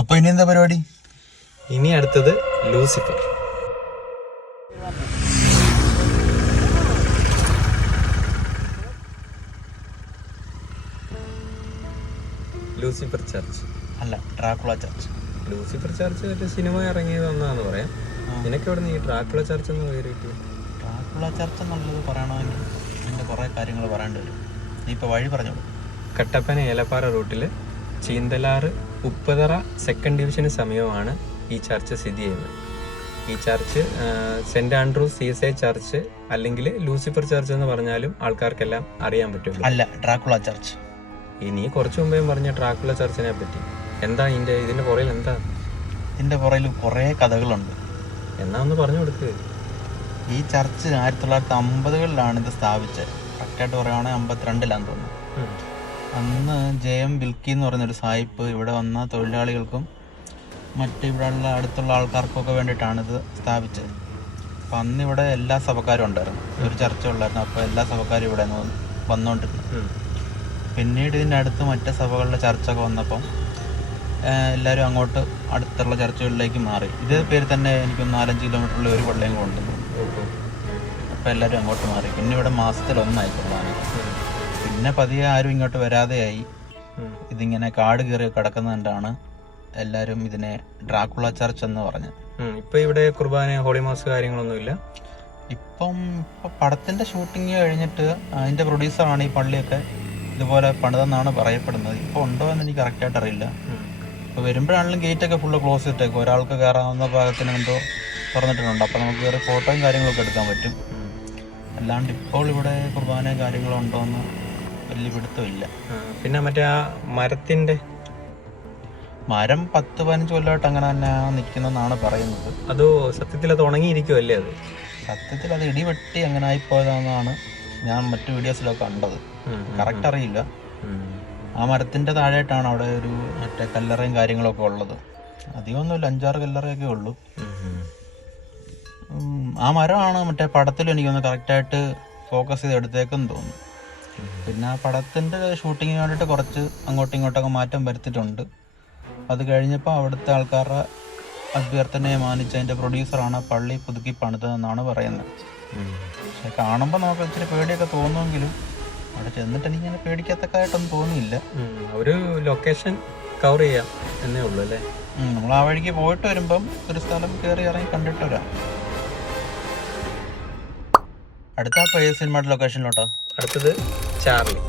അപ്പൊ ഇനി എന്താ പരിപാടി? ഇനി അടുത്തത് ലൂസിഫർ. ലൂസിഫർ ചർച്ച് അല്ല, ഡ്രാക്കുള ചർച്ച്. ലൂസിഫർ ചർച്ച് ഒരു സിനിമ ഇറങ്ങിയത് ഒന്നാന്ന് പറയാം. നിനക്ക് എവിടെ നിന്ന് ഈ ഡ്രാക്കുള ചർച്ച് എന്ന് പേര് കിട്ടി? ഡ്രാക്കുള ചർച്ച് എന്നുള്ളത് പറയണമെങ്കിൽ അതിൻ്റെ കുറേ കാര്യങ്ങൾ പറയേണ്ടി വരും. നീ ഇപ്പോൾ വഴി പറഞ്ഞോളൂ. കട്ടപ്പന ഏലപ്പാറ റൂട്ടിൽ ചീന്തലാറ് ഉപ്പതറ സെക്കൻഡ് ഡിവിഷന് സമീപമാണ് ഈ ചർച്ച് സ്ഥിതി ചെയ്യുന്നത്. ഈ church Saint Andrew's CSI church അല്ലെങ്കിൽ ലൂസിഫർ ചർച്ച് എന്ന് പറഞ്ഞാലും ആൾക്കാർക്കെല്ലാം അറിയാൻ പറ്റും. അല്ല, ഡ്രാക്കുള ചർച്ച്. ഇനി കുറച്ചു മുമ്പേ പറഞ്ഞ ഡ്രാക്കുള ചർച്ചിനെ പറ്റി എന്താ ഇതിന്റെ പുറയിൽ എന്താ? ഇതിൻ്റെ പുറയിൽ കുറേ കഥകളുണ്ട്. എന്നാ ഒന്ന് പറഞ്ഞു കൊടുക്ക്. ഈ ചർച്ച് 1950-കളിലാണ് ഇത് സ്ഥാപിച്ചത്. കറക്റ്റായിട്ട് പറയുകയാണെങ്കിൽ 52-ലാന്ന് തോന്നുന്നു. അന്ന് JM വിൽക്കി എന്ന് പറയുന്നൊരു സായിപ്പ് ഇവിടെ വന്ന തൊഴിലാളികൾക്കും ഇവിടെയുള്ള അടുത്തുള്ള ആൾക്കാർക്കൊക്കെ വേണ്ടിയിട്ടാണ് ഇത് സ്ഥാപിച്ചത്. അപ്പം അന്ന് ഇവിടെ എല്ലാ സഭക്കാരും ഉണ്ടായിരുന്നു. ഒരു ചർച്ച ഉള്ളായിരുന്നു. അപ്പോൾ എല്ലാ സഭക്കാരും ഇവിടെ വന്നുകൊണ്ടിരുന്നു. പിന്നീട് ഇതിൻ്റെ അടുത്ത് മറ്റ് സഭകളുടെ ചർച്ചൊക്കെ വന്നപ്പം എല്ലാവരും അങ്ങോട്ട് അടുത്തുള്ള ചർച്ചുകളിലേക്ക് മാറി. ഇതേ പേര് തന്നെ എനിക്ക് 4-5 കിലോമീറ്ററുള്ള ഒരു പള്ളിയും കൊണ്ട്. അപ്പോൾ എല്ലാവരും അങ്ങോട്ട് മാറി. പിന്നെ ഇവിടെ മാസത്തിലൊന്നായി കുർബാന. പിന്നെ പതിയെ ആരും ഇങ്ങോട്ട് വരാതെയായി. ഇതിങ്ങനെ കാട് കയറി കിടക്കുന്നതുകൊണ്ടാണ് എല്ലാവരും ഇതിനെ ഡ്രാക്കുള ചർച്ച് എന്ന് പറഞ്ഞത്. ഇപ്പം ഇവിടെ കുർബാന, ഹോളി മാസ് കാര്യങ്ങളൊന്നുമില്ല. ഇപ്പം പടത്തിൻ്റെ ഷൂട്ടിങ് കഴിഞ്ഞിട്ട് അതിൻ്റെ പ്രൊഡ്യൂസറാണ് ഈ പള്ളിയൊക്കെ ഇതുപോലെ പണിതെന്നാണ് പറയപ്പെടുന്നത്. ഇപ്പോൾ ഉണ്ടോ എന്ന് എനിക്ക് കറക്റ്റായിട്ട് അറിയില്ല. ഇപ്പോൾ വരുമ്പോഴാണെങ്കിലും ഗേറ്റൊക്കെ ഫുള്ള് ക്ലോസ് ചെയ്തിട്ടേക്കും. ഒരാൾക്ക് കയറാവുന്ന ഭാഗത്തിന് എന്തോ തുറന്നിട്ടുണ്ട്. അപ്പോൾ നമുക്ക് കയറി ഫോട്ടോയും കാര്യങ്ങളൊക്കെ എടുക്കാൻ പറ്റും. അല്ലാണ്ട് ഇപ്പോൾ ഇവിടെ കുർബാനയും കാര്യങ്ങളും ഉണ്ടോ എന്ന് വലിയ പിടുത്തമില്ല. പിന്നെ മറ്റേ ആ മരത്തിൻ്റെ മരം 10-15 കൊല്ലമായിട്ട് അങ്ങനെ തന്നെ നിൽക്കുന്നെന്നാണ് പറയുന്നത്. അതോ സത്യത്തിൽ അത് ഉണങ്ങിയിരിക്കുമല്ലേ? അത് സത്യത്തിൽ അത് ഇടിവെട്ടി അങ്ങനെ ആയിപ്പോയതാണെന്നാണ് ഞാൻ മറ്റു വീഡിയോസിലൊക്കെ കണ്ടത്. കറക്റ്റ് അറിയില്ല. ആ മരത്തിൻ്റെ താഴെയായിട്ടാണ് അവിടെ ഒരു മറ്റേ കല്ലറയും കാര്യങ്ങളൊക്കെ ഉള്ളത്. അധികമൊന്നുമില്ല, 5-6 കല്ലറയൊക്കെ ഉള്ളൂ. ആ മരമാണ് മറ്റേ പടത്തിലും എനിക്കൊന്ന് കറക്റ്റായിട്ട് ഫോക്കസ് ചെയ്ത് എടുത്തേക്കെന്ന് തോന്നുന്നു. പിന്നെ ആ പടത്തിൻ്റെ ഷൂട്ടിങ്ങിന് വേണ്ടിയിട്ട് കുറച്ച് അങ്ങോട്ടും ഇങ്ങോട്ടൊക്കെ മാറ്റം വരുത്തിയിട്ടുണ്ട്. അത് കഴിഞ്ഞപ്പോൾ അവിടുത്തെ ആൾക്കാരുടെ അഭ്യർത്ഥനയെ മാനിച്ച് അതിൻ്റെ പ്രൊഡ്യൂസറാണ് പള്ളി പുതുക്കി പണിതതെന്നാണ് പറയുന്നത്. പക്ഷെ കാണുമ്പോൾ നമുക്ക് ഇച്ചിരി പേടിയൊക്കെ തോന്നുമെങ്കിലും അവിടെ ചെന്നിട്ട് എനിക്കിങ്ങനെ പേടിക്കത്തക്കായിട്ടൊന്നും തോന്നിയില്ല. ഒരു ലൊക്കേഷൻ കവർ ചെയ്യാം എന്നേ ഉള്ളൂ അല്ലേ? നമ്മൾ ആ വഴിക്ക് പോയിട്ട് വരുമ്പം ഒരു സ്ഥലം കയറി ഇറങ്ങി കണ്ടിട്ട് വരാം. അടുത്ത ഏത് സിനിമയുടെ ലൊക്കേഷനിലോട്ടോ? അടുത്തത് ചാർലി.